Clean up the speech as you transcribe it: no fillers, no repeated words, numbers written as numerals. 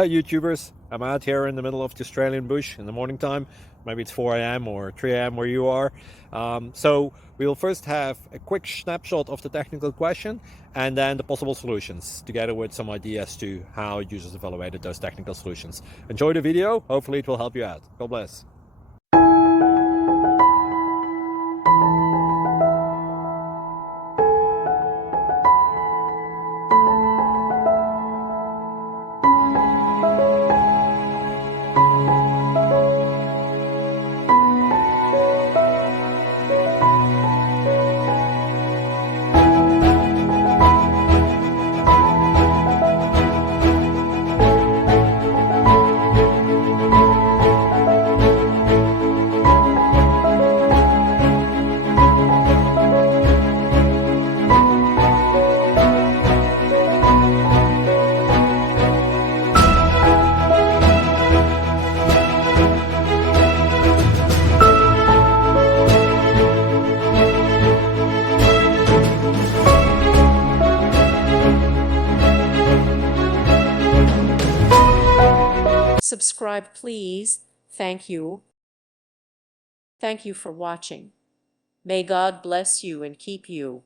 Hi YouTubers, I'm out here in the middle of the Australian bush in the morning time. Maybe it's 4 a.m. or 3 a.m. where you are. So we'll first have a quick snapshot of the technical question and then the possible solutions, together with some ideas to how users evaluated those technical solutions. Enjoy the video, hopefully it will help you out. God bless. Subscribe, please. Thank you. Thank you for watching. May God bless you and keep you.